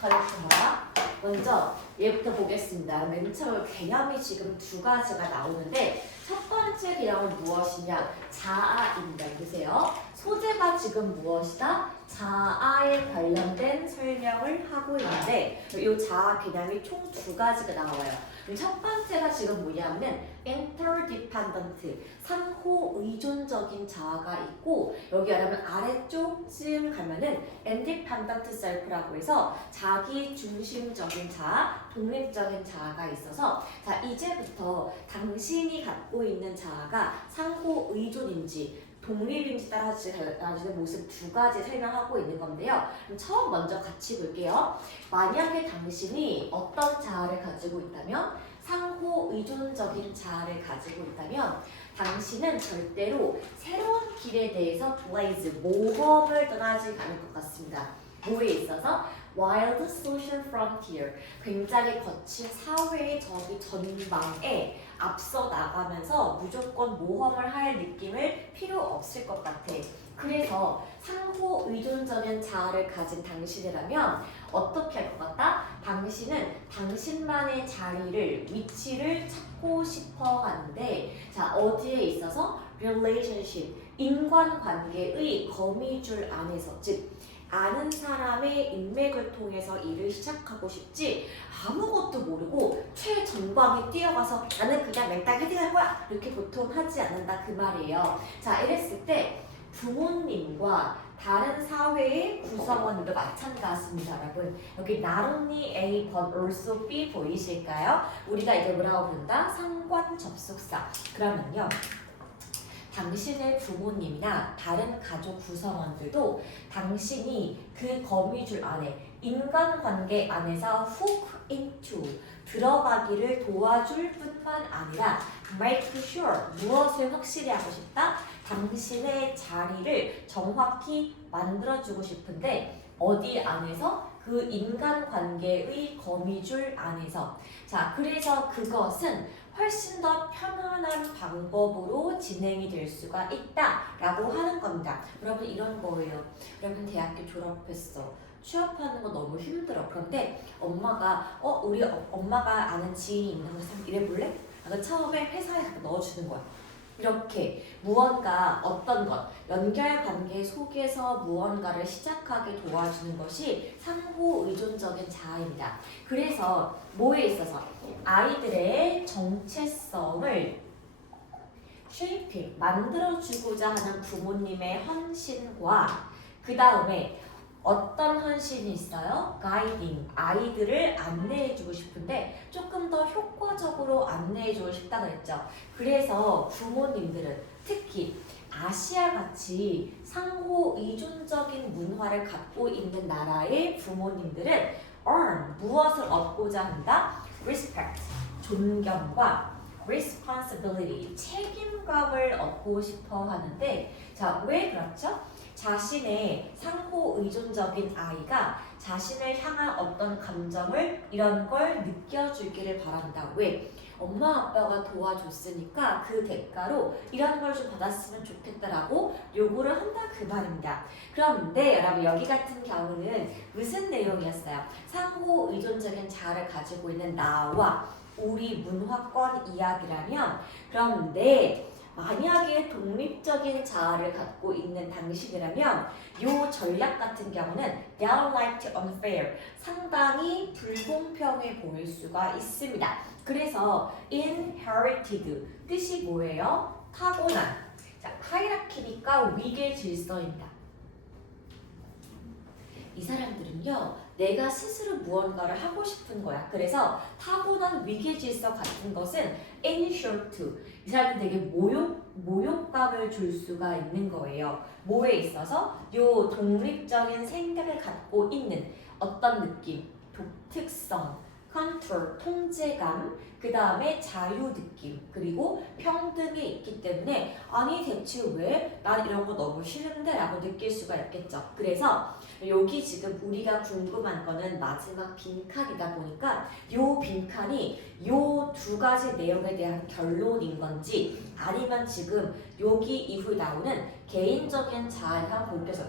컬렉션마다 먼저 얘부터 보겠습니다. 맨 처음 개념이 지금 두 가지가 나오는데 첫 번째 개념은 무엇이냐? 자아입니다. 보세요. 소재가 지금 무엇이다? 자아에 관련된 설명을 하고 있는데 이 자아 개념이 총 두 가지가 나와요. 첫 번째가 지금 뭐냐면 interdependent, 상호 의존적인 자아가 있고 여기 하면 아래쪽쯤 가면은 independent self라고 해서 자기 중심적인 자아, 독립적인 자아가 있어서 자 이제부터 당신이 갖고 있는 자아가 상호 의존인지 독립인지 따라지는 모습 두 가지 설명하고 있는 건데요. 그럼 처음 먼저 같이 볼게요. 만약에 당신이 어떤 자아를 가지고 있다면 상호 의존적인 자아를 가지고 있다면 당신은 절대로 새로운 길에 대해서 blaze, 모험을 떠나지 않을 것 같습니다. 뭐에 있어서? Wild social frontier, 굉장히 거친 사회의 저기 전방에 앞서 나가면서 무조건 모험을 할 느낌을 필요 없을 것 같아. 그래서 상호 의존적인 자아를 가진 당신이라면 어떻게 할 것 같다? 당신은 당신만의 자리를, 위치를 찾고 싶어 하는데 자 어디에 있어서? relationship, 인간관계의 거미줄 안에서 즉 아는 사람의 인맥을 통해서 일을 시작하고 싶지 아무것도 모르고 최전방에 뛰어가서 나는 그냥 맹땅 헤딩할 거야 이렇게 보통 하지 않는다 그 말이에요. 자 이랬을 때 부모님과 다른 사회의 구성원들도 마찬가지입니다 여러분. 여기 not only A but also B 보이실까요? 우리가 이걸 뭐라고 부른다? 상관 접속사. 그러면요 당신의 부모님이나 다른 가족 구성원들도 당신이 그 거미줄 안에 인간관계 안에서 hook into 들어가기를 도와줄 뿐만 아니라 make sure 무엇을 확실히 하고 싶다? 당신의 자리를 정확히 만들어주고 싶은데 어디 안에서? 그 인간관계의 거미줄 안에서. 자 그래서 그것은 훨씬 더 편안한 방법으로 진행이 될 수가 있다라고 하는 겁니다. 여러분 이런 거예요. 여러분 대학교 졸업했어. 취업하는 거 너무 힘들어. 그런데 엄마가 우리 엄마가 아는 지인이 있는 곳에 일해볼래? 처음에 회사에 넣어주는 거야. 이렇게 무언가 어떤 것, 연결관계 속에서 무언가를 시작하게 도와주는 것이 상호 의존적인 자아입니다. 그래서 뭐에 있어서 아이들의 정체성을 쉐이핑, 만들어주고자 하는 부모님의 헌신과 그 다음에 어떤 헌신이 있어요? 가이딩, 아이들을 안내해주고 싶은데 조금 더 효과적으로 안내해주고 싶다 그랬죠. 그래서 부모님들은 특히 아시아같이 상호 의존적인 문화를 갖고 있는 나라의 부모님들은 earn, 무엇을 얻고자 한다? respect, 존경과 responsibility, 책임감을 얻고 싶어 하는데 자, 왜 그렇죠? 자신의 상호 의존적인 아이가 자신을 향한 어떤 감정을 이런 걸 느껴주기를 바란다. 왜? 엄마 아빠가 도와줬으니까 그 대가로 이런 걸 좀 받았으면 좋겠다라고 요구를 한다 그 말입니다. 그런데 여러분 여기 같은 경우는 무슨 내용이었어요? 상호 의존적인 자아를 가지고 있는 나와 우리 문화권 이야기라면 그런데 만약에 독립적인 자아를 갖고 있는 당신이라면 이 전략 같은 경우는 downright unfair, 상당히 불공평해 보일 수가 있습니다. 그래서 inherited, 뜻이 뭐예요? 타고난. 자, 하이라키니까 위계 질서입니다. 이 사람들은요 내가 스스로 무언가를 하고 싶은 거야. 그래서 타고난 위계질서 같은 것은 in short, 이 사람은 되게 모욕감을 줄 수가 있는 거예요. 뭐에 있어서? 요 독립적인 생각을 갖고 있는 어떤 느낌, 독특성, 컨트롤, 통제감, 그 다음에 자유 느낌, 그리고 평등이 있기 때문에 아니 대체 왜? 난 이런 거 너무 싫은데? 라고 느낄 수가 있겠죠. 그래서 여기 지금 우리가 궁금한 거는 마지막 빈칸이다 보니까 요 빈칸이 요 두 가지 내용에 대한 결론인 건지 아니면 지금 여기 이후에 나오는 개인적인 자아를 한번 볼게요.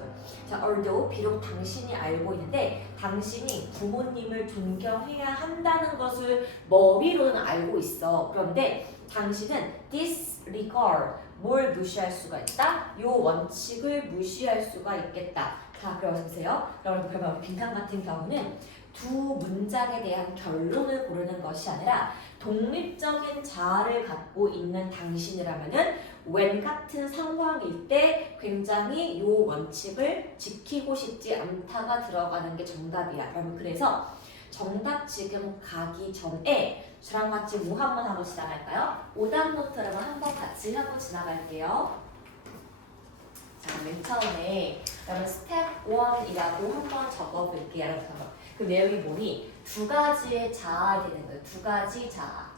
자, although 비록 당신이 알고 있는데 당신이 부모님을 존경해야 한다는 것을 머리로는 알고 있어. 그런데 당신은 disregard, 뭘 무시할 수가 있다? 요 원칙을 무시할 수가 있겠다. 자, 그럼 보세요. 그러면 빈칸 같은 경우는 두 문장에 대한 결론을 고르는 것이 아니라 독립적인 자아를 갖고 있는 당신이라면은 when 같은 상황일 때 굉장히 요 원칙을 지키고 싶지 않다가 들어가는 게 정답이야. 그러면 그래서 정답 지금 가기 전에 저랑 같이 뭐 한번 하고 지나갈까요? 오답 노트를 한번 같이 하고 지나갈게요. 자, 맨 처음에 여러분 스텝 1이라고 한번 적어볼게요. 여러분 그 내용이 뭐니? 두 가지의 자아가 되는 거예요. 두 가지 자아.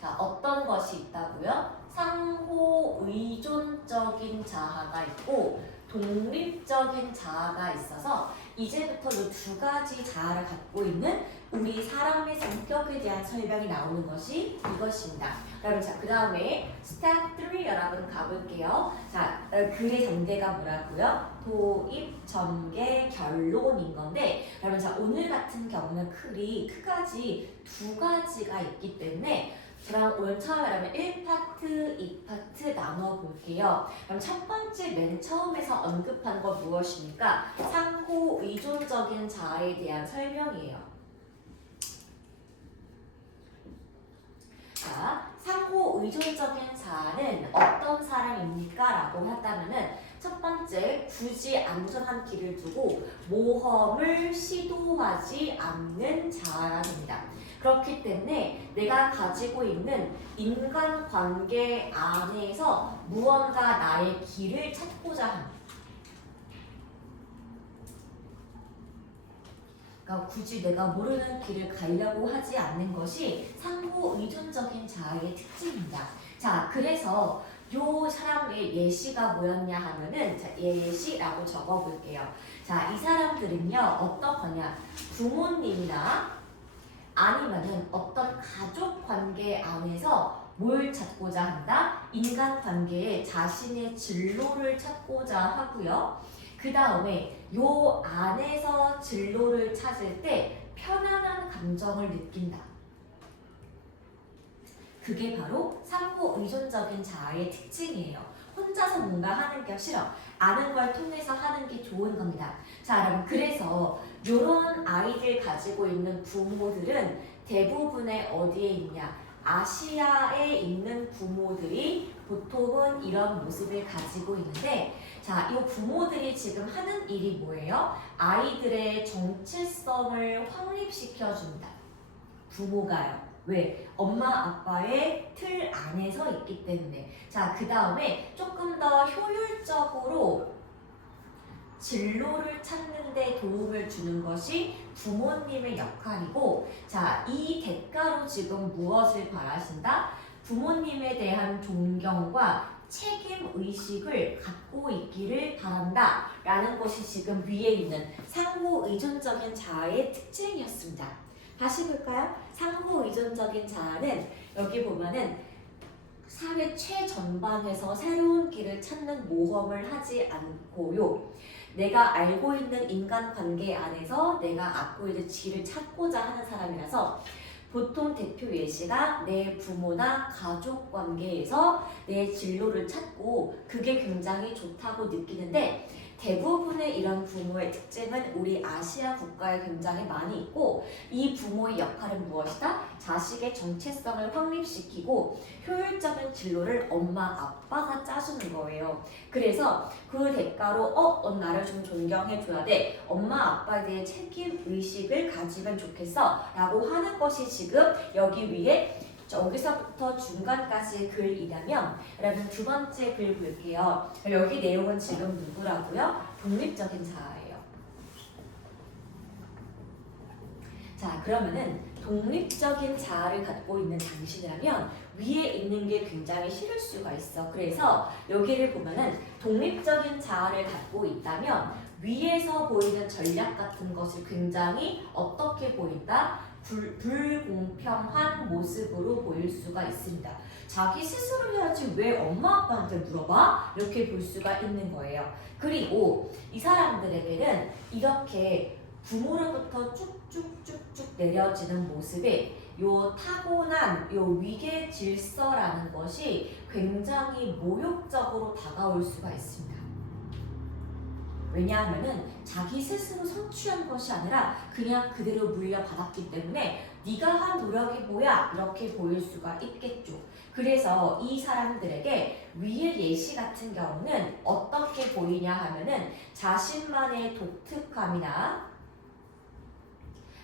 자, 어떤 것이 있다고요? 상호 의존적인 자아가 있고 독립적인 자아가 있어서 이제부터 이 두 가지 자아를 갖고 있는 우리 사람의 성격에 대한 설명이 나오는 것이 이것입니다. 여러분, 자, 그 다음에 스텝 3 여러분 가볼게요. 자, 글의 전개가 뭐라고요? 도입, 전개, 결론인 건데, 여러분, 자, 오늘 같은 경우는 크가지 두 가지가 있기 때문에 그럼 오늘 처음에 1파트, 2파트 나눠볼게요. 그럼 첫 번째 맨 처음에서 언급한 거 무엇입니까? 상호 의존적인 자아에 대한 설명이에요. 자, 상호 의존적인 자아는 어떤 사람입니까? 라고 한다면은 첫 번째, 굳이 안전한 길을 두고 모험을 시도하지 않는 자아랍니다. 그렇기 때문에 내가 가지고 있는 인간관계 안에서 무언가 나의 길을 찾고자 합니다. 그러니까 굳이 내가 모르는 길을 가려고 하지 않는 것이 상호 의존적인 자아의 특징입니다. 자, 그래서 요 사람의 예시가 뭐였냐 하면은 자, 예시라고 적어볼게요. 자, 이 사람들은요 어떤 거냐? 부모님이나 아니면은 어떤 가족 관계 안에서 뭘 찾고자 한다? 인간 관계에 자신의 진로를 찾고자 하고요. 그 다음에 요 안에서 진로를 찾을 때 편안한 감정을 느낀다. 그게 바로 상호 의존적인 자아의 특징이에요. 혼자서 뭔가 하는 게 싫어. 아는 걸 통해서 하는 게 좋은 겁니다. 자, 여러분, 그래서 이런 아이들 가지고 있는 부모들은 대부분의 어디에 있냐? 아시아에 있는 부모들이 보통은 이런 모습을 가지고 있는데, 자, 이 부모들이 지금 하는 일이 뭐예요? 아이들의 정체성을 확립시켜준다. 부모가요. 왜? 엄마 아빠의 틀 안에서 있기 때문에. 자, 그 다음에 조금 더 효율적으로 진로를 찾는 데 도움을 주는 것이 부모님의 역할이고, 자, 이 대가로 지금 무엇을 바라신다? 부모님에 대한 존경과 책임 의식을 갖고 있기를 바란다 라는 것이 지금 위에 있는 상호 의존적인 자아의 특징이었습니다. 다시 볼까요? 상호 의존적인 자아는 여기 보면은 사회 최전방에서 새로운 길을 찾는 모험을 하지 않고요. 내가 알고 있는 인간관계 안에서 내가 갖고 있는 길을 찾고자 하는 사람이라서 보통 대표 예시가 내 부모나 가족 관계에서 내 진로를 찾고 그게 굉장히 좋다고 느끼는데 대부분의 이런 부모의 특징은 우리 아시아 국가에 굉장히 많이 있고 이 부모의 역할은 무엇이다? 자식의 정체성을 확립시키고 효율적인 진로를 엄마, 아빠가 짜주는 거예요. 그래서 그 대가로 넌 나를 좀 존경해줘야 돼. 엄마, 아빠에 대해 책임 의식을 가지면 좋겠어. 라고 하는 것이 지금 여기 위에 여기서부터 중간까지의 글이라면 여러분 두 번째 글 볼게요. 여기 내용은 지금 누구라고요? 독립적인 자아예요. 자, 그러면은 독립적인 자아를 갖고 있는 당신이라면 위에 있는 게 굉장히 싫을 수가 있어. 그래서 여기를 보면은 독립적인 자아를 갖고 있다면 위에서 보이는 전략 같은 것이 굉장히 어떻게 보인다? 불공평한 모습으로 보일 수가 있습니다. 자기 스스로 해야지 왜 엄마 아빠한테 물어봐? 이렇게 볼 수가 있는 거예요. 그리고 이 사람들에게는 이렇게 부모로부터 쭉쭉쭉쭉 내려지는 모습에 요 타고난 요 위계 질서라는 것이 굉장히 모욕적으로 다가올 수가 있습니다. 왜냐하면은 자기 스스로 성취한 것이 아니라 그냥 그대로 물려받았기 때문에 네가 한 노력이 뭐야? 이렇게 보일 수가 있겠죠. 그래서 이 사람들에게 위의 예시 같은 경우는 어떻게 보이냐 하면은 자신만의 독특함이나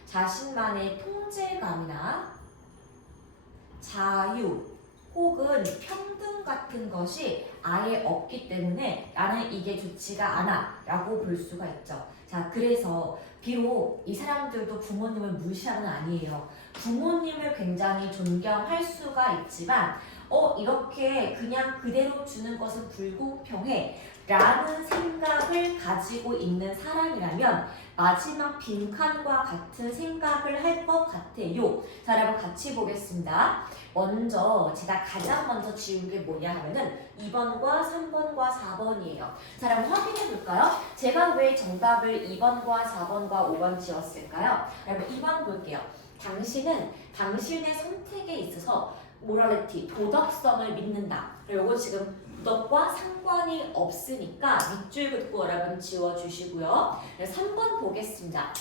자신만의 통제감이나 자유 혹은 평등 같은 것이 아예 없기 때문에 나는 이게 좋지가 않아 라고 볼 수가 있죠. 자, 그래서 비록 이 사람들도 부모님을 무시하는 아니에요. 부모님을 굉장히 존경할 수가 있지만 이렇게 그냥 그대로 주는 것은 불공평해 라는 생각을 가지고 있는 사람이라면 마지막 빈칸과 같은 생각을 할 것 같아요. 자, 여러분 같이 보겠습니다. 먼저 제가 가장 먼저 지운 게 뭐냐 하면은 2번과 3번과 4번이에요. 자, 여러분 확인해 볼까요? 제가 왜 정답을 2번과 4번과 5번 지었을까요? 여러분 2번 볼게요. 당신은 당신의 선택에 있어서 모랄리티, 도덕성을 믿는다. 이거 지금 도덕과 상관이 없으니까 밑줄 긋고 여러분 지워주시고요. 3번 보겠습니다.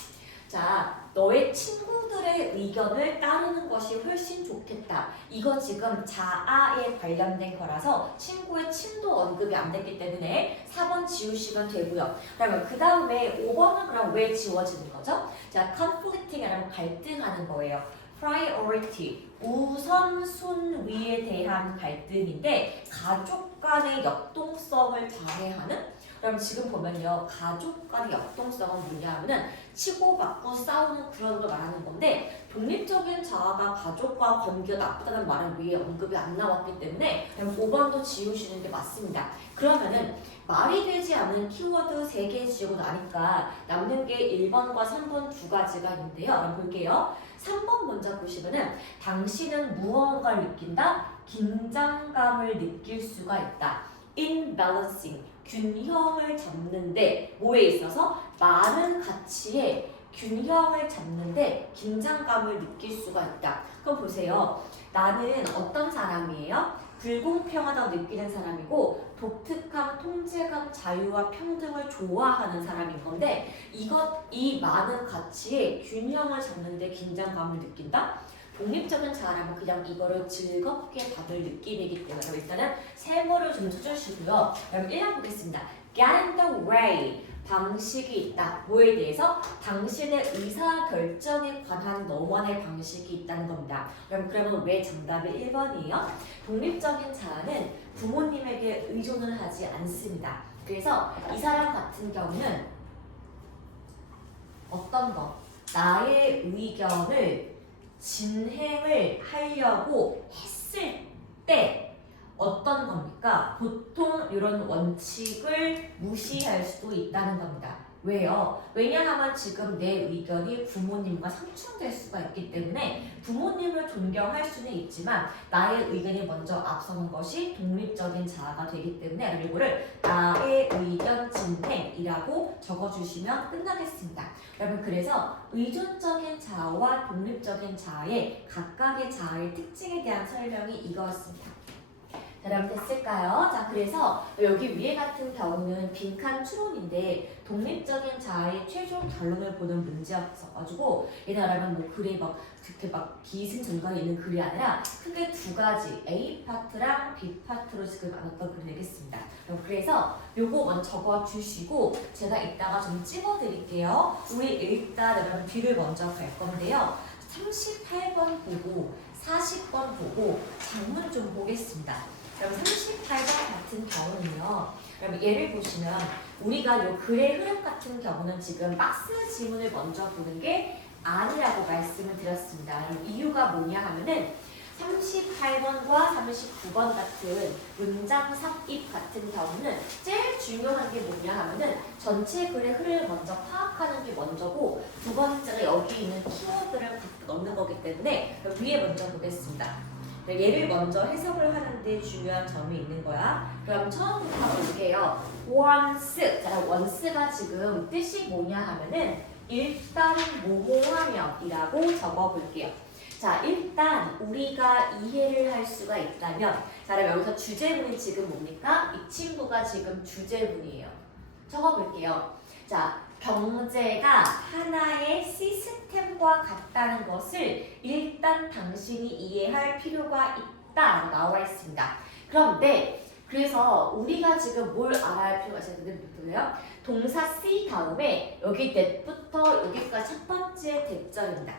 자, 너의 친구들의 의견을 따르는 것이 훨씬 좋겠다. 이거 지금 자아에 관련된 거라서 친구의 친도 언급이 안 됐기 때문에 4번 지우시면 되고요. 그러면 그 다음에 5번은 그럼 왜 지워지는 거죠? 자, conflicting이라면 갈등하는 거예요. priority, 우선순위에 대한 갈등인데 가족 간의 역동성을 방해하는. 그럼 지금 보면요, 가족 간의 역동성은 뭐냐면은 치고받고 싸우는 그런 걸 말하는 건데 독립적인 자아가 가족과 관계가 나쁘다는 말은 위에 언급이 안 나왔기 때문에 5번도 지우시는 게 맞습니다. 그러면은 말이 되지 않는 키워드 3개 지우고 나니까 남는 게 1번과 3번 두 가지가 있는데요. 한번 볼게요. 3번 먼저 보시면은 당신은 무언가를 느낀다? 긴장감을 느낄 수가 있다. inbalancing, 균형을 잡는데 뭐에 있어서? 많은 가치에 균형을 잡는데 긴장감을 느낄 수가 있다. 그럼 보세요. 나는 어떤 사람이에요? 불공평하다고 느끼는 사람이고 독특함, 통제감, 자유와 평등을 좋아하는 사람인 건데 이 많은 가치에 균형을 잡는데 긴장감을 느낀다? 독립적인 자아라면 그냥 이거를 즐겁게 답을 느끼기 때문에 일단은 세모를 좀 쳐주시고요. 그럼 1번 보겠습니다. Get in the way. 방식이 있다. 뭐에 대해서? 당신의 의사결정에 관한 너만의 방식이 있다는 겁니다. 그러면 왜 정답이 1번이에요? 독립적인 자아는 부모님에게 의존을 하지 않습니다. 그래서 이 사람 같은 경우는 어떤 거? 나의 의견을 진행을 하려고 했을 때 어떤 겁니까? 보통 이런 원칙을 무시할 수도 있다는 겁니다. 왜요? 왜냐하면 지금 내 의견이 부모님과 상충될 수가 있기 때문에 부모님을 존경할 수는 있지만 나의 의견이 먼저 앞서는 것이 독립적인 자아가 되기 때문에 이거를 나의 의견 진행이라고 적어주시면 끝나겠습니다. 여러분 그래서 의존적인 자아와 독립적인 자아의 각각의 자아의 특징에 대한 설명이 이거였습니다. 여러분 됐을까요? 자, 그래서 여기 위에 같은 경우는 빈칸 추론인데 독립적인 자아의 최종 결론을 보는 문제였어가지고 얘는 여러분 뭐 글에 막 그렇게 막 기승전결이 있는 글이 아니라 크게 두 가지 A 파트랑 B 파트로 지금 나눴던 글을 내겠습니다. 그래서 요거 먼저 적어주시고 제가 이따가 좀 찍어드릴게요. 우리 일단 여러분 뒤를 먼저 갈 건데요. 38번 보고 40번 보고 장문 좀 보겠습니다. 그럼 38번 같은 경우는요. 그럼 예를 보시면 우리가 요 글의 흐름 같은 경우는 지금 박스 지문을 먼저 보는 게 아니라고 말씀을 드렸습니다. 이유가 뭐냐 하면은 38번과 39번 같은 문장 삽입 같은 경우는 제일 중요한 게 뭐냐 하면은 전체 글의 흐름을 먼저 파악하는 게 먼저고, 두 번째가 여기 있는 키워드를 넣는 거기 때문에 위에 먼저 보겠습니다. 얘를 먼저 해석을 하는데 중요한 점이 있는 거야. 그럼 처음부터 볼게요. once. 자, once가 지금 뜻이 뭐냐 하면은 일단 뭐뭐하면이라고 적어볼게요. 자, 일단 우리가 이해를 할 수가 있다면, 자, 그럼 여기서 주제문이 지금 뭡니까? 이 친구가 지금 주제문이에요. 적어볼게요. 자, 경제가 하나의 시스템과 같다는 것을 일단 당신이 이해할 필요가 있다라고 나와 있습니다. 그런데 그래서 우리가 지금 뭘 알아야 할 필요가 있어요? 동사 C 다음에 여기 that부터 여기까지 첫 번째 대절입니다.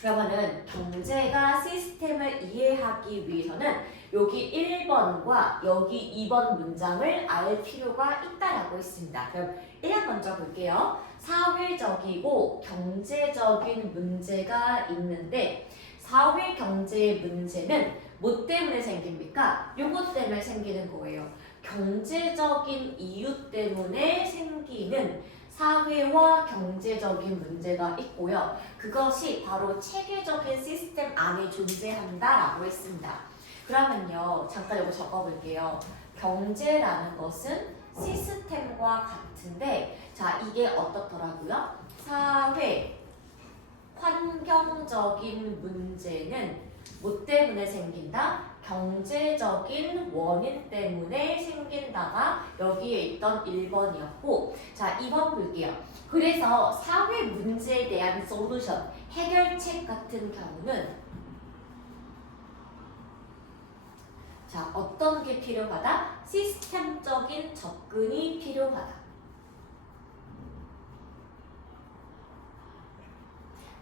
그러면은 경제가 시스템을 이해하기 위해서는 여기 1번과 여기 2번 문장을 알 필요가 있다라고 했습니다. 그럼 1번 먼저 볼게요. 사회적이고 경제적인 문제가 있는데, 사회 경제의 문제는 뭐 때문에 생깁니까? 요것 때문에 생기는 거예요. 경제적인 이유 때문에 생기는 사회와 경제적인 문제가 있고요. 그것이 바로 체계적인 시스템 안에 존재한다라고 했습니다. 그러면요, 잠깐 이거 적어볼게요. 경제라는 것은 시스템과 같은데, 자, 이게 어떻더라고요? 사회, 환경적인 문제는 뭐 때문에 생긴다? 경제적인 원인 때문에 생긴다가 여기에 있던 1번이었고, 자, 2번 볼게요. 그래서 사회 문제에 대한 솔루션, 해결책 같은 경우는, 자, 어떤 게 필요하다? 시스템적인 접근이 필요하다.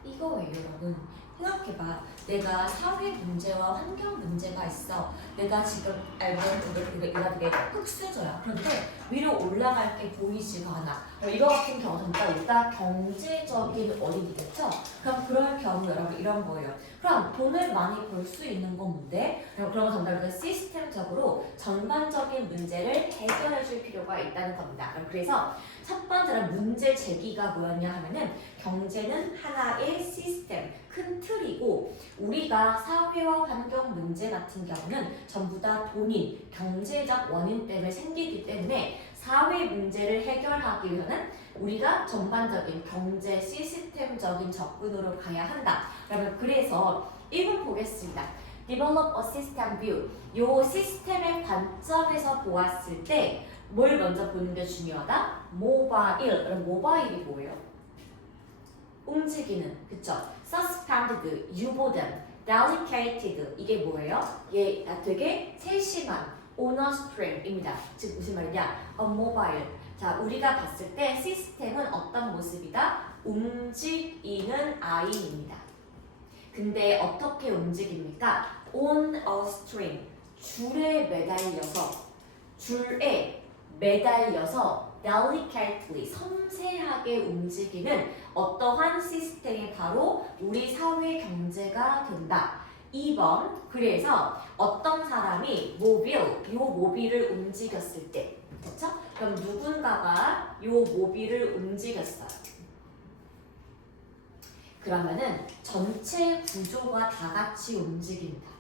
이거예요, 여러분. 생각해봐. 내가 사회 문제와 환경 문제가 있어. 내가 지금 이게 흑수저야. 그런데 위로 올라갈 게 보이지가 않아. 이거 같은 경우는 일단 경제적인 원인이겠죠? 그럼 그럴 경우 여러분 이런 거예요. 그럼 돈을 많이 벌 수 있는 건 뭔데? 그러면 정답은 시스템적으로 전반적인 문제를 해결해 줄 필요가 있다는 겁니다. 그래서 첫 번째는 문제 제기가 뭐였냐 하면은 경제는 하나의 시스템, 큰 틀이고, 우리가 사회와 환경 문제 같은 경우는 전부 다 돈인, 경제적 원인 때문에 생기기 때문에 사회 문제를 해결하기 위해서는 우리가 전반적인 경제 시스템적인 접근으로 가야 한다. 여러분, 그래서 1번 보겠습니다. Develop a system view. 요 시스템의 관점에서 보았을 때 뭘 먼저 보는 게 중요하다? 모바일. 그럼 모바일이 뭐예요? 움직이는, 그쵸? Suspended, 유보된, delicated, 이게 뭐예요? 얘 되게 세심한, on a string입니다. 즉 무슨 말이냐? A mobile. 자, 우리가 봤을 때 시스템은 어떤 모습이다? 움직이는 아이입니다. 근데 어떻게 움직입니까? On a string, 줄에 매달려서 delicately, 섬세하게 움직이는 어떠한 시스템이 바로 우리 사회 경제가 된다. 2번, 그래서 어떤 사람이 요 모빌을 움직였을 때, 그렇죠? 그럼 누군가가 요 모빌을 움직였어요. 그러면은 전체 구조가 다 같이 움직인다.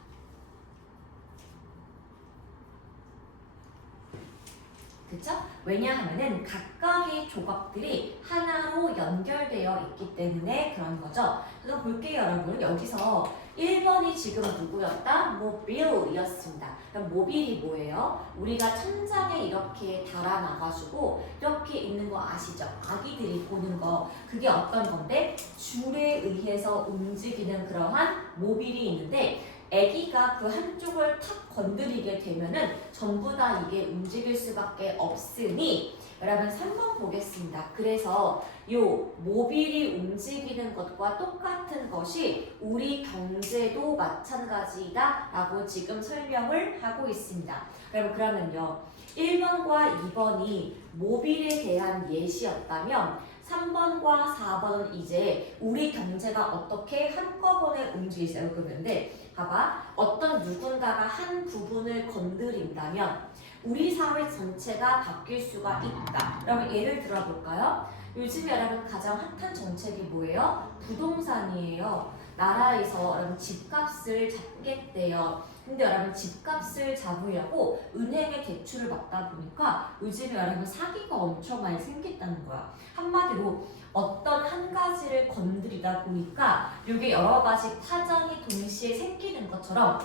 그쵸? 왜냐하면은 각각의 조각들이 하나로 연결되어 있기 때문에 그런 거죠. 그래서 볼게요, 여러분. 여기서 1번이 지금 누구였다? 모빌이었습니다. 그럼 모빌이 뭐예요? 우리가 천장에 이렇게 달아놔가지고 이렇게 있는 거 아시죠? 아기들이 보는 거. 그게 어떤 건데? 줄에 의해서 움직이는 그러한 모빌이 있는데, 아기가 그 한쪽을 탁 건드리게 되면은 전부 다 이게 움직일 수밖에 없으니, 여러분 3번 보겠습니다. 그래서 요 모빌이 움직이는 것과 똑같은 것이 우리 경제도 마찬가지다 라고 지금 설명을 하고 있습니다. 여러분 그러면요, 1번과 2번이 모빌에 대한 예시였다면 3번과 4번은 이제 우리 경제가 어떻게 한꺼번에 움직이세요 그러는데 봐봐. 어떤 누군가가 한 부분을 건드린다면 우리 사회 전체가 바뀔 수가 있다. 그러면 예를 들어 볼까요? 요즘 여러분 가장 핫한 정책이 뭐예요? 부동산이에요. 나라에서 여러분 집값을 잡겠대요. 근데 여러분 집값을 잡으려고 은행에 대출을 받다 보니까 요즘에 여러분 사기가 엄청 많이 생겼다는 거야. 한마디로 어떤 한 가지를 건드리다 보니까 이게 여러 가지 파장이 동시에 생기는 것처럼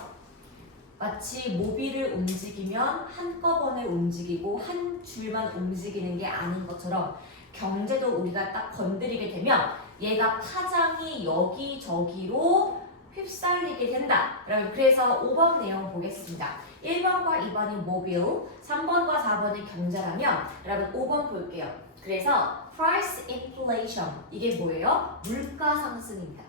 마치 모비를 움직이면 한꺼번에 움직이고 한 줄만 움직이는 게 아닌 것처럼 경제도 우리가 딱 건드리게 되면 얘가 파장이 여기저기로 휩쓸리게 된다. 그래서 5번 내용 보겠습니다. 1번과 2번이 모빌, 3번과 4번이 경제라면 여러분 5번 볼게요. 그래서 price inflation 이게 뭐예요? 물가 상승입니다.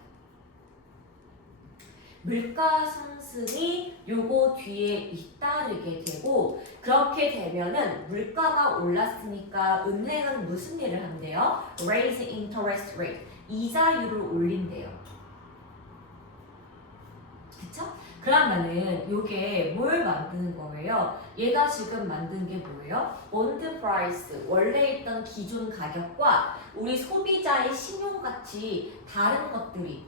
물가 상승이 요거 뒤에 잇따르게 되고 그렇게 되면은 물가가 올랐으니까 은행은 무슨 일을 한대요? Raise interest rate 이자율을 올린대요. 그쵸? 그러면은 요게 뭘 만드는 거예요? 얘가 지금 만든 게 뭐예요? 본드 프라이스 원래 있던 기존 가격과 우리 소비자의 신용같이 다른 것들이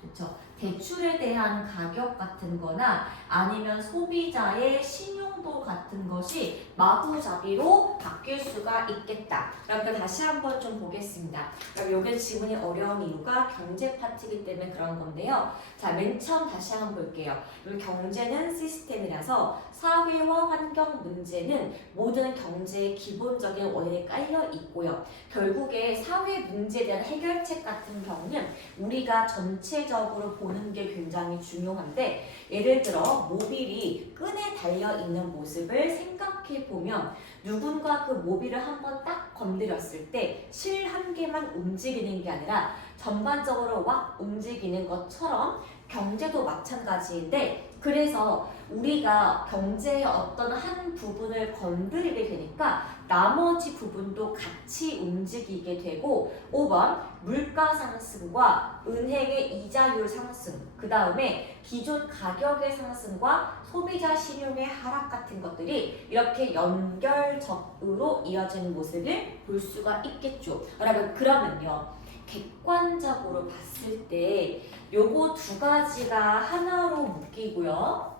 그쵸? 대출에 대한 가격 같은 거나 아니면 소비자의 신용도 같은 것이 마구잡이로 바뀔 수가 있겠다. 그럼 다시 한번 좀 보겠습니다. 그럼 이게 지문이 어려운 이유가 경제 파트이기 때문에 그런 건데요. 자, 맨 처음 다시 한번 볼게요. 이 경제는 시스템이라서 사회와 환경 문제는 모든 경제의 기본적인 원인에 깔려 있고요. 결국에 사회 문제에 대한 해결책 같은 경우는 우리가 전체적으로 보는 게 굉장히 중요한데 예를 들어 모빌이 끈에 달려있는 모습을 생각해 보면 누군가 그 모빌을 한번 딱 건드렸을 때 실 한 개만 움직이는 게 아니라 전반적으로 막 움직이는 것처럼 경제도 마찬가지인데 그래서 우리가 경제의 어떤 한 부분을 건드리게 되니까 나머지 부분도 같이 움직이게 되고 5번 물가 상승과 은행의 이자율 상승 그 다음에 기존 가격의 상승과 소비자 신용의 하락 같은 것들이 이렇게 연결적으로 이어지는 모습을 볼 수가 있겠죠. 여러분 그러면요 객관적으로 봤을 때 요거 두 가지가 하나로 묶이고요.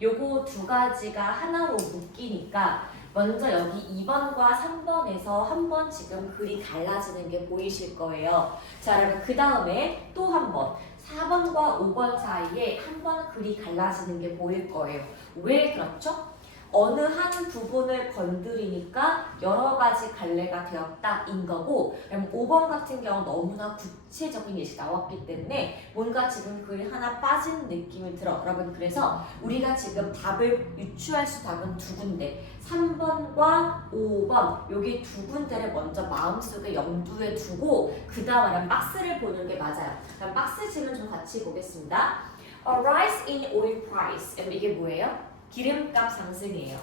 요거 두 가지가 하나로 묶이니까 먼저 여기 2번과 3번에서 한번 지금 글이 갈라지는 게 보이실 거예요. 자, 여러분 그 다음에 또 한 번 4번과 5번 사이에 한 번 글이 갈라지는 게 보일 거예요. 왜 그렇죠? 어느 한 부분을 건드리니까 여러 가지 갈래가 되었다인 거고 5번 같은 경우 너무나 구체적인 예시 나왔기 때문에 뭔가 지금 글이 하나 빠진 느낌이 들어. 여러분 그래서 우리가 지금 답을 유추할 수 답은 두 군데 3번과 5번 여기 두 군데를 먼저 마음속에 염두에 두고 그 다음에 박스를 보는 게 맞아요. 그럼 박스 지금 좀 같이 보겠습니다. A rise in oil price 이게 뭐예요? 기름값 상승이에요.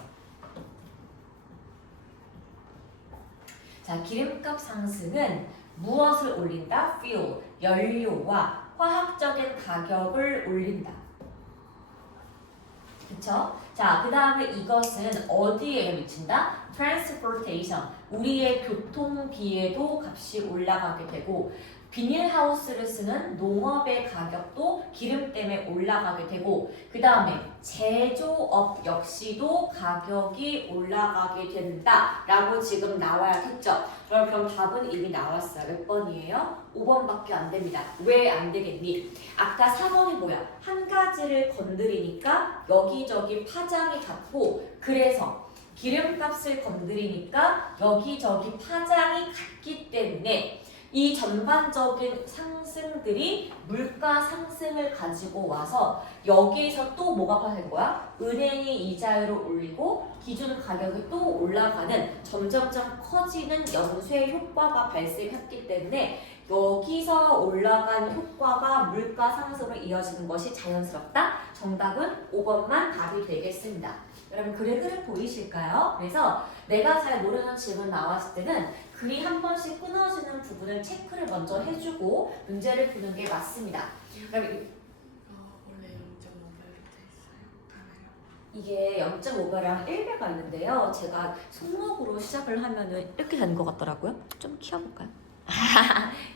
자, 기름값 상승은 무엇을 올린다? fuel, 연료와 화학적인 가격을 올린다. 그쵸? 자, 그 다음에 이것은 어디에 미친다? transportation, 우리의 교통비에도 값이 올라가게 되고 비닐하우스를 쓰는 농업의 가격도 기름 때문에 올라가게 되고 그 다음에 제조업 역시도 가격이 올라가게 된다라고 지금 나와야겠죠. 그럼 답은 이미 나왔어요. 몇 번이에요? 5번밖에 안 됩니다. 왜 안 되겠니? 아까 4번이 뭐야? 한 가지를 건드리니까 여기저기 파장이 같고 그래서 기름값을 건드리니까 여기저기 파장이 같기 때문에 이 전반적인 상승들이 물가 상승을 가지고 와서 여기에서 또 뭐가 파는 거야? 은행이 이자율을 올리고 기준 가격이 또 올라가는 점점점 커지는 연쇄 효과가 발생했기 때문에 여기서 올라간 효과가 물가 상승으로 이어지는 것이 자연스럽다. 정답은 5번만 답이 되겠습니다. 여러분 그래그램 보이실까요? 그래서 내가 잘 모르는 질문 나왔을 때는 글이 한 번씩 끊어지는 부분을 체크를 먼저 해주고 문제를 푸는 게 맞습니다. 그럼 원래 0.5배로 돼 있어요. 이게 0.5배랑 1배가 있는데요. 제가 손목으로 시작을 하면은 이렇게 되는 것 같더라고요. 좀 키워볼까요?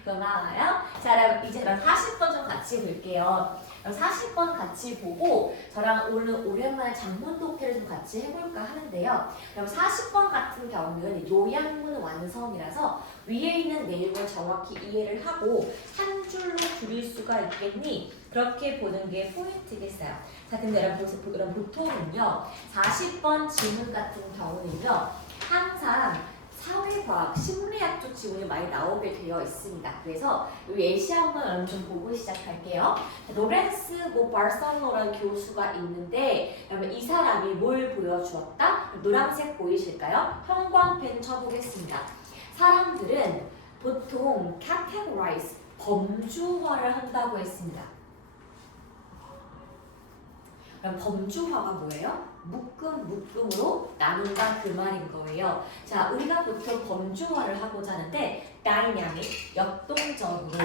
고마워요. 자, 그럼 이제 저랑 40번 좀 같이 볼게요. 그럼 40번 같이 보고 저랑 오늘 오랜만에 장문 독해를 좀 같이 해볼까 하는데요. 그럼 40번 같은 경우는 요약문 완성이라서 위에 있는 내용을 정확히 이해를 하고 한 줄로 줄일 수가 있겠니? 그렇게 보는 게 포인트겠어요. 자, 근데 여러분 보통은요 40번 질문 같은 경우는요 항상 사회과학, 심리학 쪽 지문이 많이 나오게 되어 있습니다. 그래서 이 예시 한번 여러분 좀 보고 시작할게요. 로렌스 바르셀로라는 교수가 있는데 그러면 이 사람이 뭘 보여주었다? 노란색 보이실까요? 형광펜 쳐보겠습니다. 사람들은 보통 categorize, 범주화를 한다고 했습니다. 그럼 범주화가 뭐예요? 묶음으로 나눈다 그 말인 거예요. 자, 우리가 보통 범주화를 하고자 하는데 dynamic, 역동적으로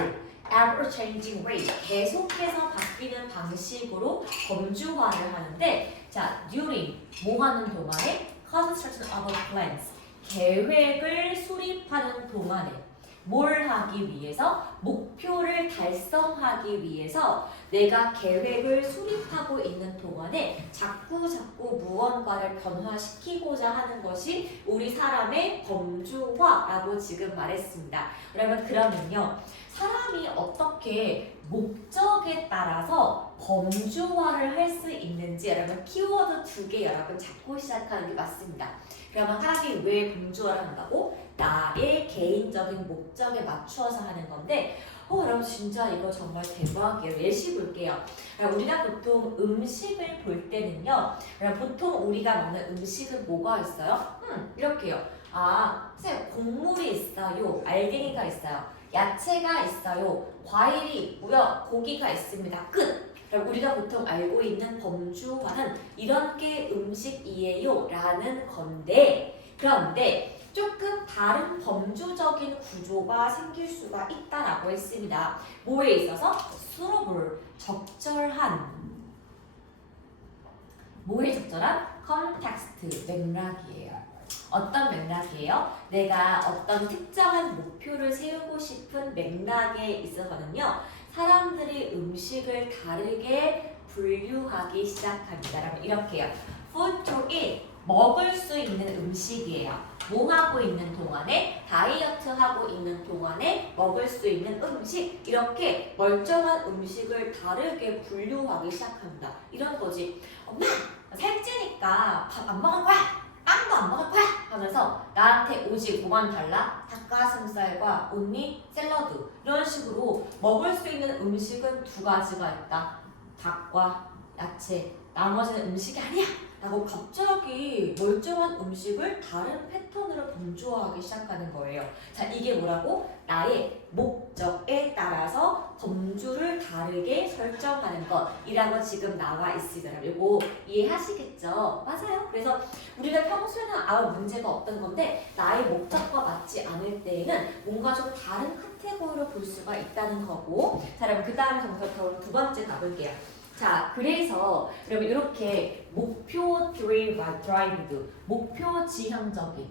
ever changing way, 계속해서 바뀌는 방식으로 범주화를 하는데 자, during, 뭐 하는 동안에 construction of a plans, 계획을 수립하는 동안에 뭘 하기 위해서? 목표를 달성하기 위해서 내가 계획을 수립하고 있는 동안에 자꾸 무언가를 변화시키고자 하는 것이 우리 사람의 범주화라고 지금 말했습니다. 그러면요. 사람이 어떻게 목적에 따라서 범주화를 할 수 있는지 여러분 키워드 2개 여러분 잡고 시작하는 게 맞습니다. 그러면 사람이 왜 범주화를 한다고? 나의 개인적인 목적에 맞추어서 하는 건데 여러분 진짜 이거 정말 대박이에요. 예시 볼게요. 우리가 보통 음식을 볼 때는요. 보통 우리가 먹는 음식은 뭐가 있어요? 이렇게요. 선생님 곡물이 있어요. 알갱이가 있어요. 야채가 있어요. 과일이 있고요. 고기가 있습니다. 끝! 그럼 우리가 보통 알고 있는 범주화는 이런 게 음식이에요 라는 건데 그런데 조금 다른 범주적인 구조가 생길 수가 있다라고 했습니다. 뭐에 있어서? suitable, 적절한. 뭐에 적절한? context, 맥락이에요. 어떤 맥락이에요? 내가 어떤 특정한 목표를 세우고 싶은 맥락에 있어서는요. 사람들이 음식을 다르게 분류하기 시작합니다. 여러분 이렇게요. food to eat, 먹을 수 있는 음식이에요. 뭐 하고 있는 동안에? 다이어트 하고 있는 동안에 먹을 수 있는 음식. 이렇게 멀쩡한 음식을 다르게 분류하기 시작합니다. 이런 거지. 엄마 살찌니까 밥 안 먹을 거야. 빵도 안 먹을 거야 하면서 나한테 오직 뭐만 달라? 닭가슴살과 온리 샐러드 이런 식으로 먹을 수 있는 음식은 2가지가 있다. 닭과 야채. 나머지는 음식이 아니야 라고 갑자기 멀쩡한 음식을 다른 패턴으로 범주화하기 시작하는 거예요. 자, 이게 뭐라고? 나의 목적에 따라서 범주를 다르게 설정하는 것이라고 지금 나와 있습니다. 이거 이해하시겠죠? 맞아요. 그래서 우리가 평소에는 문제가 없던 건데 나의 목적과 맞지 않을 때에는 뭔가 좀 다른 카테고리로 볼 수가 있다는 거고 자, 그럼 그 다음에 정답으로 2번째 가볼게요. 자, 그래서 여러분 이렇게 목표 드라이브드, 목표 지향적인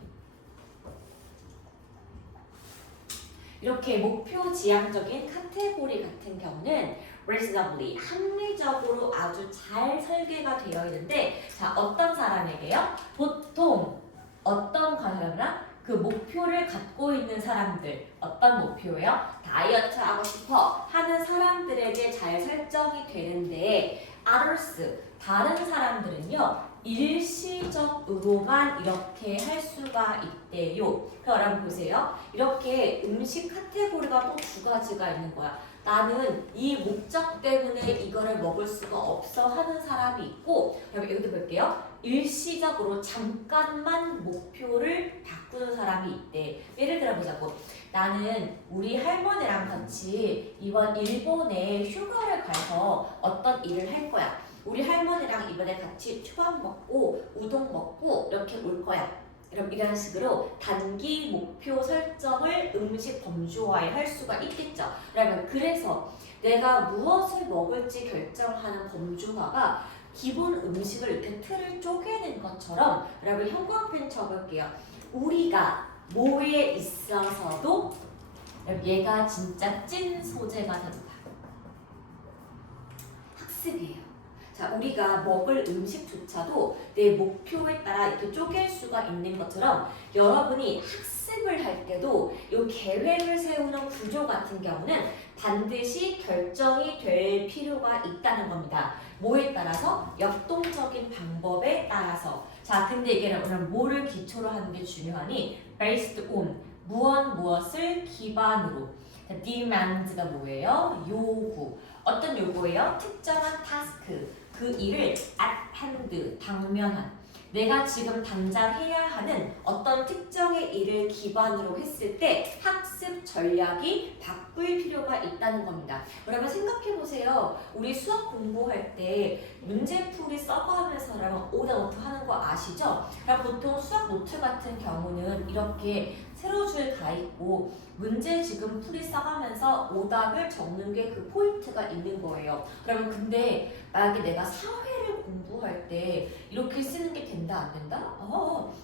이렇게 목표 지향적인 카테고리 같은 경우는 reasonably, 합리적으로 아주 잘 설계가 되어 있는데 자, 어떤 사람에게요? 보통 어떤 사람이랑 그 목표를 갖고 있는 사람들 어떤 목표예요? 다이어트 하고 싶어 하는 사람들에게 잘 설정이 되는데 others, 다른 사람들은요 일시적으로만 이렇게 할 수가 있대요. 그럼 여러분 보세요. 이렇게 음식 카테고리가 또 두 가지가 있는 거야. 나는 이 목적 때문에 이거를 먹을 수가 없어 하는 사람이 있고, 여러분 여기도 볼게요. 일시적으로 잠깐만 목표를 바꾸는 사람이 있대. 예를 들어 보자고. 나는 우리 할머니랑 같이 이번 일본에 휴가를 가서 어떤 일을 할 거야. 우리 할머니랑 이번에 같이 초밥 먹고 우동 먹고 이렇게 올 거야. 그럼 이런 식으로 단기 목표 설정을 음식 범주화에 할 수가 있겠죠. 그러면 그래서 내가 무엇을 먹을지 결정하는 범주화가 기본 음식을 이렇게 틀을 쪼개는 것처럼, 여러분 형광펜 쳐볼게요. 우리가 뭐에 있어서도 얘가 진짜 찐 소재가 된다. 학습이에요. 자, 우리가 먹을 음식조차도 내 목표에 따라 이렇게 쪼갤 수가 있는 것처럼 여러분이 학습을 할 때도 이 계획을 세우는 구조 같은 경우는 반드시 결정이 될 필요가 있다는 겁니다. 뭐에 따라서? 역동적인 방법에 따라서. 자, 근데 이게 오늘 뭐를 기초로 하는 게 중요하니? based on 무엇을 기반으로. demand가 뭐예요? 요구. 어떤 요구예요? 특정한 타스크. 그 일을 at hand, 당면한. 내가 지금 당장 해야 하는 어떤 특정의 일을 기반으로 했을 때 학습 전략이 바꿀 필요가 있다는 겁니다. 여러분 생각해 보세요. 우리 수학 공부할 때 문제풀이 써가면서 여러분 오다노트 하는 거 아시죠? 그럼 보통 수학 노트 같은 경우는 이렇게 세로줄 가 있고 문제 지금 풀이 써가면서 오답을 적는 게 그 포인트가 있는 거예요. 그러면 근데 만약에 내가 사회를 공부할 때 이렇게 쓰는 게 된다 안 된다?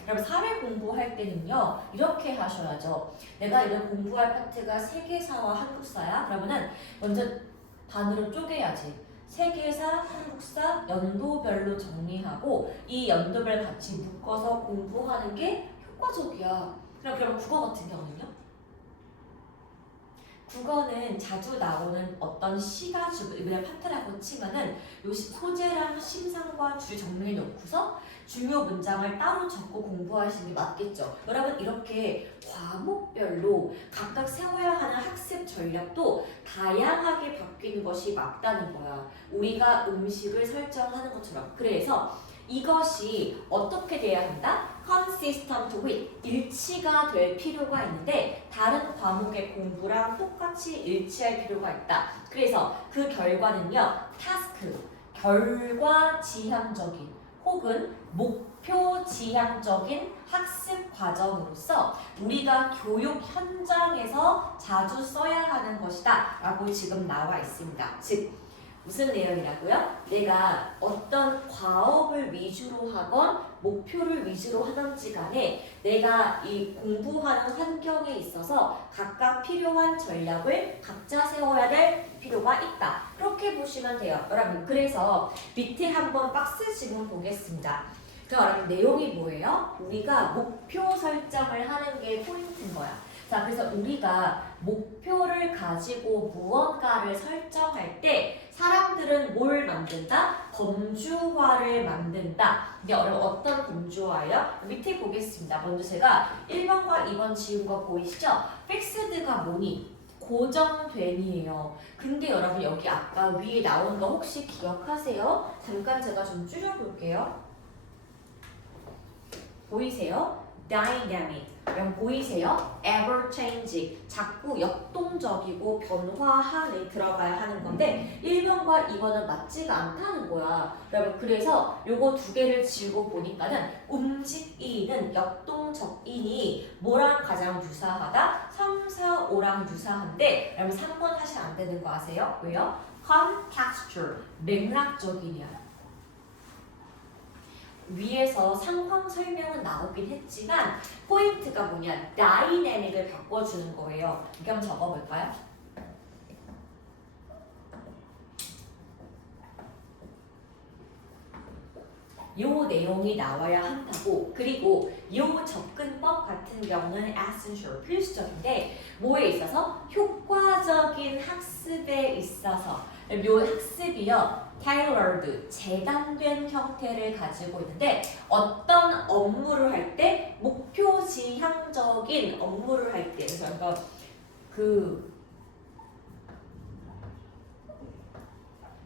그럼 사회 공부할 때는요 이렇게 하셔야죠. 내가 이런 공부할 파트가 세계사와 한국사야. 그러면은 먼저 반으로 쪼개야지. 세계사, 한국사 연도별로 정리하고 이 연도별 같이 묶어서 공부하는 게 효과적이야. 그럼 국어 같은 경우는요? 국어는 자주 나오는 어떤 시가 주변의 파트라고 치면은 요 소재랑 심상과 줄 정리해 놓고서 중요 문장을 따로 적고 공부하시는 게 맞겠죠. 여러분 이렇게 과목별로 각각 세워야 하는 학습 전략도 다양하게 바뀌는 것이 맞다는 거야. 우리가 음식을 설정하는 것처럼. 그래서 이것이 어떻게 돼야 한다? consistent with, 일치가 될 필요가 있는데 다른 과목의 공부랑 똑같이 일치할 필요가 있다. 그래서 그 결과는요, task, 결과 지향적인 혹은 목표 지향적인 학습 과정으로서 우리가 교육 현장에서 자주 써야 하는 것이다 라고 지금 나와 있습니다. 즉 무슨 내용이라고요? 내가 어떤 과업을 위주로 하건 목표를 위주로 하던지 간에 내가 이 공부하는 환경에 있어서 각각 필요한 전략을 각자 세워야 될 필요가 있다. 그렇게 보시면 돼요. 여러분 그래서 밑에 한번 박스 지문 보겠습니다. 그럼 여러분 내용이 뭐예요? 우리가 목표 설정을 하는 게 포인트인 거야. 자, 그래서 우리가 목표를 가지고 무언가를 설정할 때 사람들은 뭘 만든다? 범주화를 만든다. 이게 어떤 범주화예요? 밑에 보겠습니다. 먼저 제가 1번과 2번 지운 거 보이시죠? 픽스드가 뭐니? 고정됨이에요. 근데 여러분 여기 아까 위에 나온 거 혹시 기억하세요? 잠깐 제가 좀 줄여볼게요. 보이세요? dynamic. 그럼 보이세요? ever changing. 자꾸 역동적이고 변화한에 들어가야 하는 건데 1번과 2번은 맞지가 않다는 거야. 여러분 그래서 요거 두 개를 지우고 보니까는 움직이는 역동적인이 뭐랑 가장 유사하다? 3, 4, 5랑 유사한데 여러분 3번 하시면 안 되는 거 아세요? 왜요? contextual. 맥락적이냐. 위에서 상황 설명은 나오긴 했지만 포인트가 뭐냐? 다이내믹을 바꿔주는 거예요. 이게 한번 적어볼까요? 요 내용이 나와야 한다고. 그리고 요 접근법 같은 경우는 essential, 필수적인데 뭐에 있어서? 효과적인 학습에 있어서. 요 학습이요. tailored, 재단된 형태를 가지고 있는데 어떤 업무를 할 때 목표 지향적인 업무를 할 때 그래서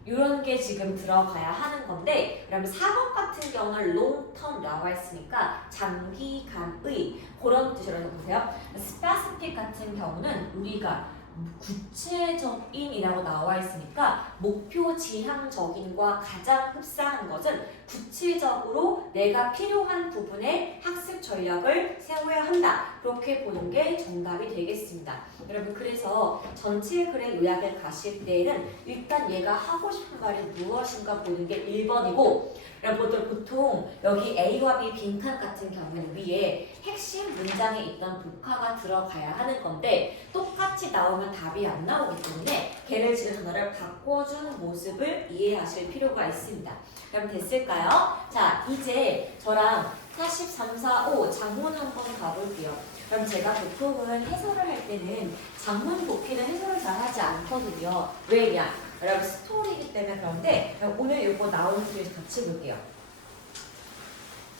이런 게 지금 들어가야 하는 건데 그러면 4번 같은 경우는 long term 나와 있으니까 장기간의 그런 뜻이라고 보세요. specific 같은 경우는 우리가 구체적인이라고 나와 있으니까 목표 지향적인과 가장 흡사한 것은 구체적으로 내가 필요한 부분에 학습 전략을 세워야 한다. 그렇게 보는 게 정답이 되겠습니다. 여러분 그래서 전체 글의 요약을 가실 때에는 일단 얘가 하고 싶은 말이 무엇인가 보는 게 1번이고 여러분들 보통 여기 A와 B 빈칸 같은 경우는 위에 핵심 문장에 있던 복화가 들어가야 하는 건데 똑같이 나오면 답이 안 나오기 때문에 걔를 지금 단어를 바꿔주는 모습을 이해하실 필요가 있습니다. 그럼 됐을까요? 자 이제 저랑 43, 4, 5 장문 한번 가볼게요. 그럼 제가 보통은 해설을 할 때는 장문 독해는 해설을 잘 하지 않거든요. 왜냐? 여러분 스토리이기 때문에 그런데 오늘 이거 나오는 소리 같이 볼게요.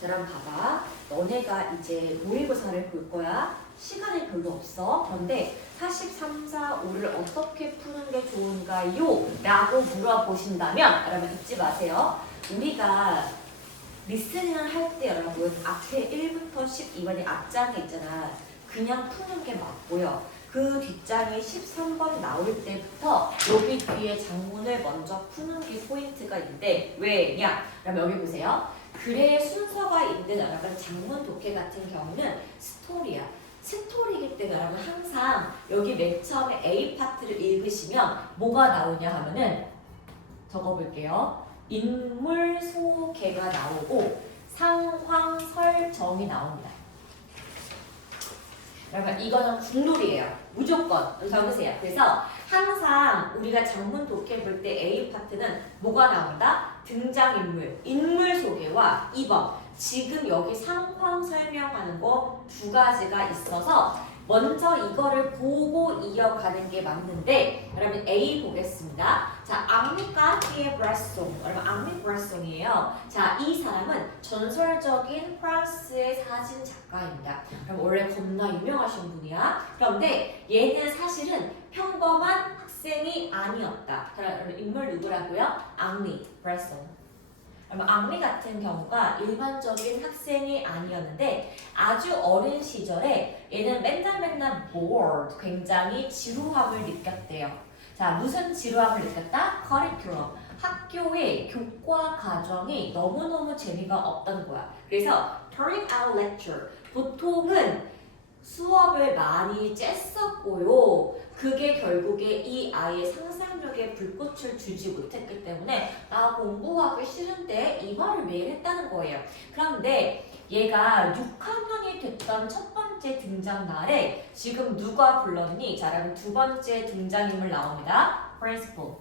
자, 여러분 봐봐. 너네가 이제 모의고사를 볼 거야. 시간이 별로 없어. 그런데 43, 4, 5를 어떻게 푸는 게 좋은가요? 라고 물어보신다면 여러분 잊지 마세요. 우리가 리스닝을 할 때 여러분 앞에 1부터 12번이 앞장에 있잖아. 그냥 푸는 게 맞고요. 그 뒷장에 13번 나올 때부터 여기 뒤에 장문을 먼저 푸는 게 포인트가 있는데 왜냐? 그럼 여기 보세요. 글의 순서가 있는 여러분 장문 독해 같은 경우는 스토리야. 스토리이기 때문에 여러분 항상 여기 맨 처음에 A 파트를 읽으시면 뭐가 나오냐 하면은 적어볼게요. 인물 소개가 나오고 상황 설정이 나옵니다. 여러분 이거는 국룰이에요. 무조건 적으세요. 그래서 항상 우리가 장문 독해 볼 때 A 파트는 뭐가 나온다? 등장인물, 인물 소개와 2번 지금 여기 상황 설명하는 거 두 가지가 있어서 먼저 이거를 보고 이어가는 게 맞는데 여러분 A 보겠습니다. 자, 앙리카티의 브라송 여러분 앙리 브라송이에요. 자, 이 사람은 전설적인 프랑스의 사진 작가입니다. 그럼 원래 겁나 유명하신 분이야. 그런데 얘는 사실은 평범한 학생이 아니었다. 그럼 인물 누구라고요? 앙리 브라송. 앙리 같은 경우가 일반적인 학생이 아니었는데 아주 어린 시절에 얘는 맨날 bored, 굉장히 지루함을 느꼈대요. 자, 무슨 지루함을 느꼈다? curriculum, 학교의 교과 과정이 너무너무 재미가 없던 거야. 그래서 turning out lecture, 보통은 수업을 많이 쬐었고요. 그게 결국에 이 아이의 상상력에 불꽃을 주지 못했기 때문에 나 공부하기 싫은데 이 말을 매일 했다는 거예요. 그런데 얘가 6학년이 됐던 첫 번째 등장 날에 지금 누가 불렀니? 자, 여러분 두 번째 등장인물 나옵니다. principal.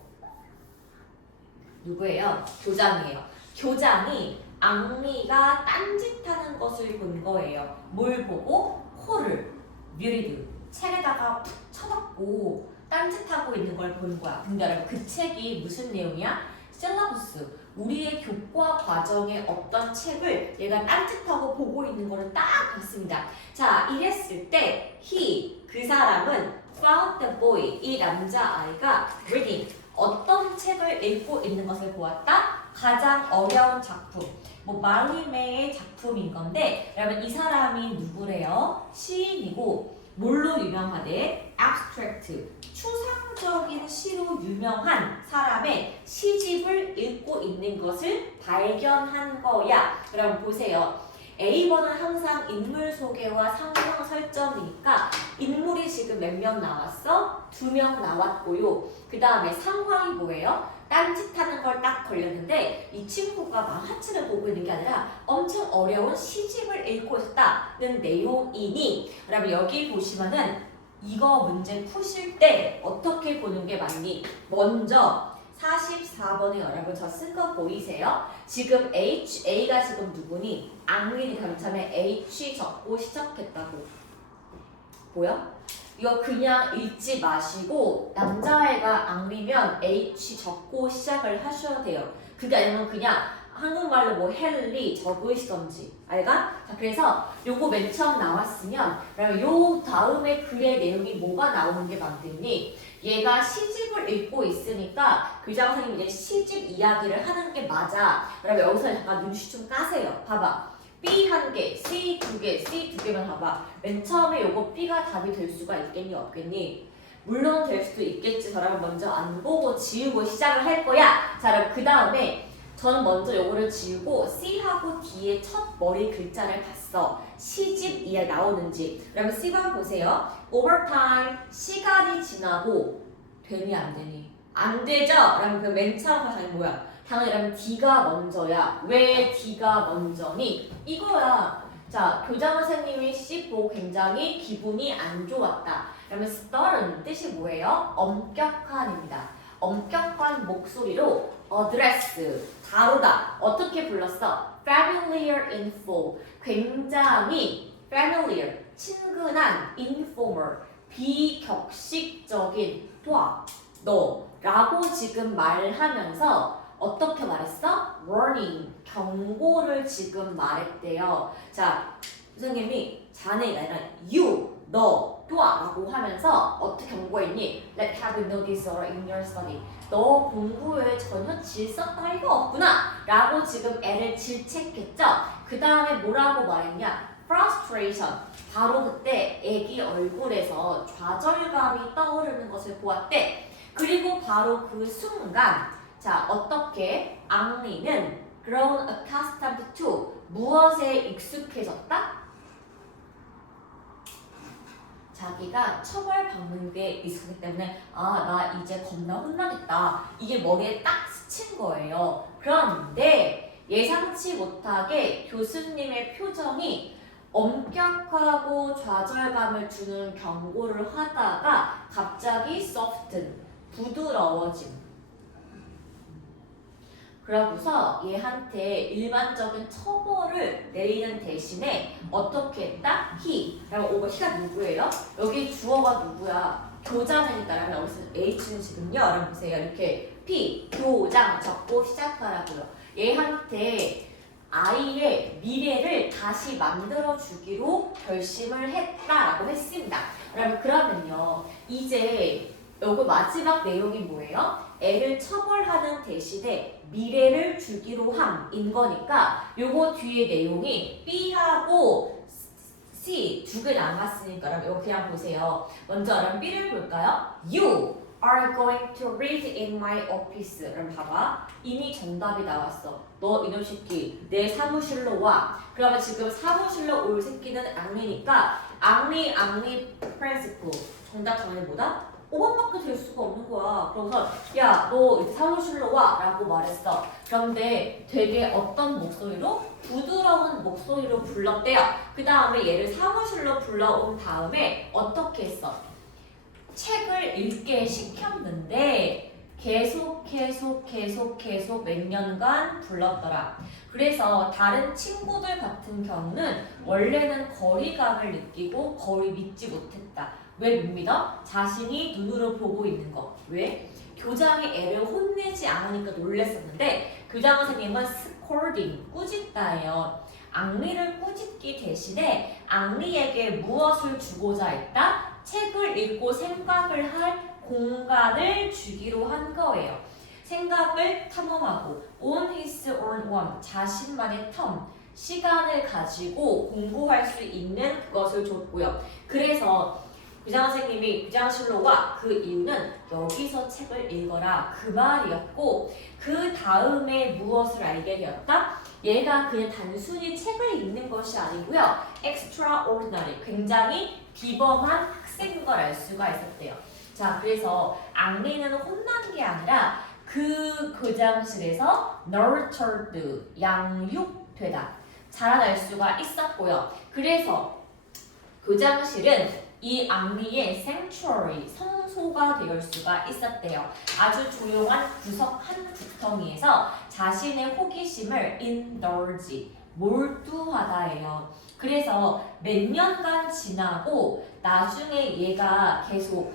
누구예요? 교장이에요. 교장이 앙리가 딴짓하는 것을 본 거예요. 뭘 보고? 코를 뮤리드 책에다가 푹 쳐박고 딴짓하고 있는 걸 본 거야. 근데 여러분 그 책이 무슨 내용이야? 셀러부스 우리의 교과 과정의 어떤 책을 얘가 딴짓하고 보고 있는 거를 딱 봤습니다. 자, 이랬을 때 he 그 사람은 found the boy 이 남자아이가 reading 어떤 책을 읽고 있는 것을 보았다? 가장 어려운 작품 뭐 마리메의 작품인 건데 여러분 이 사람이 누구래요? 시인이고 뭘로 유명하대? abstract 추상적인 시로 유명한 사람의 시집을 읽고 있는 것을 발견한 거야. 그럼 보세요. A번은 항상 인물 소개와 상황 설정이니까 인물이 지금 몇 명 나왔어? 2명 나왔고요. 그 다음에 상황이 뭐예요? 딴짓하는 걸 딱 걸렸는데 이 친구가 만화책을 보고 있는 게 아니라 엄청 어려운 시집을 읽고 있었다는 내용이니 여러분 여기 보시면은 이거 문제 푸실 때 어떻게 보는 게 맞니? 먼저 44번에 여러분 저 쓴 거 보이세요? 지금 A가 지금 누구니? 앙리니 감참에 H 적고 시작했다고 보여? 이거 그냥 읽지 마시고 남자애가 앙리면 H 적고 시작을 하셔야 돼요. 그게 아니면 그냥 한국말로 뭐 헬리 적으시던지 알가? 자 그래서 요거 맨 처음 나왔으면 그러면 요 다음에 글의 내용이 뭐가 나오는 게 맞겠니? 얘가 시집을 읽고 있으니까 교장 선생님이 이제 시집 이야기를 하는 게 맞아. 그러면 여기서 잠깐 눈치 좀 까세요. 봐봐. B 한 개, C 두 개, C 두 개만 봐봐. 맨 처음에 요거 B가 답이 될 수가 있겠니 없겠니? 물론 될 수도 있겠지. 저라면 먼저 안 보고 지우고 시작을 할 거야. 자 그럼 그 다음에 저는 먼저 요거를 지우고 C하고 D의 첫 머리 글자를 봤어. 시집 이해 나오는지. 그러면 C만 보세요. Over time 시간이 지나고 되니 안 되니? 안 되죠? 그러면 그 맨 처음 가사는 뭐야? 당연히 그러면 D가 먼저야. 왜 D가 먼저니? 이거야. 자, 교장 선생님이 C 보고 굉장히 기분이 안 좋았다. 그러면 stern 뜻이 뭐예요? 엄격한입니다. 엄격한 목소리로 address, 다루다. 어떻게 불렀어? familiar in full. 굉장히 familiar, 친근한 informal, 비격식적인 너 라고 지금 말하면서 어떻게 말했어? warning, 경고를 지금 말했대요. 자, 선생님이 자네가 아니라 you, 너, 라고 하면서 어떻게 경고했니? Let have no disorder in your study. 너 공부에 전혀 질서 따위가 없구나 라고 지금 애를 질책했죠. 그 다음에 뭐라고 말했냐? frustration. 바로 그때 애기 얼굴에서 좌절감이 떠오르는 것을 보았대. 그리고 바로 그 순간 자 어떻게 앙리는 grown accustomed to 무엇에 익숙해졌다? 자기가 처벌받는 게 있었기 때문에 나 이제 겁나 혼나겠다. 이게 머리에 딱 스친 거예요. 그런데 예상치 못하게 교수님의 표정이 엄격하고 좌절감을 주는 경고를 하다가 갑자기 soften, 부드러워짐. 그러고서 얘한테 일반적인 처벌을 내리는 대신에 어떻게 했다? he. 그러면 he가 누구예요? 여기 주어가 누구야? 교장이니까. 그러면 여기서 H는 지금요. 여러분 보세요. 이렇게 P, 교장 적고 시작하라고요. 얘한테 아이의 미래를 다시 만들어주기로 결심을 했다라고 했습니다. 그러면요. 이제 요거 마지막 내용이 뭐예요? 애를 처벌하는 대신에 미래를 주기로 함인 거니까 요거 뒤에 내용이 B하고 C 두 개 남았으니까 이거 그냥 보세요. 먼저 그럼 B를 볼까요? You are going to read in my office. 그럼 봐봐. 이미 정답이 나왔어. 너 이놈 새끼 내 사무실로 와. 그러면 지금 사무실로 올 새끼는 앙리니까 앙리 principal. 정답 당연히 뭐다? 5번밖에 될 수가 없는 거야. 그래서 야, 너 사무실로 와 라고 말했어. 그런데 되게 어떤 목소리로? 부드러운 목소리로 불렀대요. 그 다음에 얘를 사무실로 불러온 다음에 어떻게 했어? 책을 읽게 시켰는데 계속 몇 년간 불렀더라. 그래서 다른 친구들 같은 경우는 원래는 거리감을 느끼고 거의 믿지 못했다. 왜 못 믿어? 자신이 눈으로 보고 있는 거. 왜? 교장이 애를 혼내지 않으니까 놀랬었는데 교장 선생님은 스콜딩, 꾸짖다예요. 앙리를 꾸짖기 대신에 앙리에게 무엇을 주고자 했다? 책을 읽고 생각을 할 공간을 주기로 한 거예요. 생각을 탐험하고 on his own one, 자신만의 텀, 시간을 가지고 공부할 수 있는 그것을 줬고요. 그래서 교장 선생님이 교장실로 와. 그 이유는 여기서 책을 읽어라 그 말이었고 그 다음에 무엇을 알게 되었다? 얘가 그냥 단순히 책을 읽는 것이 아니고요. extraordinary, 굉장히 비범한 학생인 걸 알 수가 있었대요. 자, 그래서 앙리는 혼난 게 아니라 그 교장실에서 nurtured, 양육되다, 자라날 수가 있었고요. 그래서 교장실은 이 앙리의 sanctuary, 성소가 될 수가 있었대요. 아주 조용한 구석 한 구덩이에서 자신의 호기심을 indulge, 몰두하다예요. 그래서 몇 년간 지나고 나중에 얘가 계속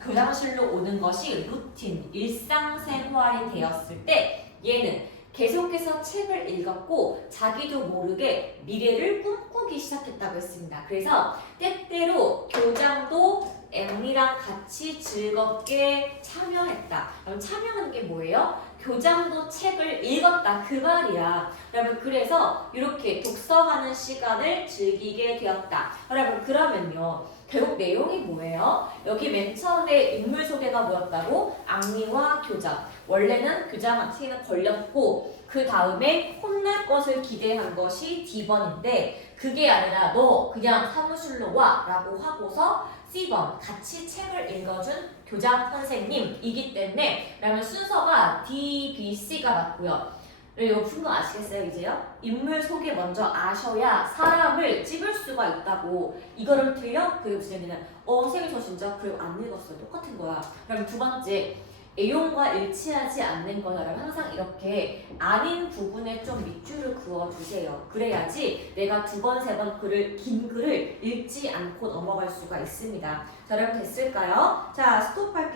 교장실로 오는 것이 루틴, 일상생활이 되었을 때 얘는 계속해서 책을 읽었고 자기도 모르게 미래를 꿈꾸기 시작했다고 했습니다. 그래서 때때로 교장도 엠이랑 같이 즐겁게 참여했다. 그럼 참여하는 게 뭐예요? 교장도 책을 읽었다 그 말이야. 여러분 그래서 이렇게 독서하는 시간을 즐기게 되었다. 여러분 그러면요. 결국 내용이 뭐예요? 여기 맨 처음에 인물 소개가 뭐였다고? 앙리와 교장. 원래는 교장한테는 걸렸고 그 다음에 혼날 것을 기대한 것이 D번인데 그게 아니라 너 그냥 사무실로 와 라고 하고서 C번 같이 책을 읽어준 교장 선생님이기 때문에 그러면 순서가 D, B, C가 맞고요. 이거 푼 거 아시겠어요 이제요? 인물 소개 먼저 아셔야 사람을 찝을 수가 있다고. 이거를 틀려? 그리고 무슨 얘기는 선생님 저 진짜 그리고 안 읽었어요. 똑같은 거야. 그럼 두 번째 애용과 일치하지 않는 거라면 항상 이렇게 아닌 부분에 좀 밑줄을 그어주세요. 그래야지 내가 두 번, 세 번 긴 글을 읽지 않고 넘어갈 수가 있습니다. 자, 여러분 됐을까요? 자, 스톱할게요.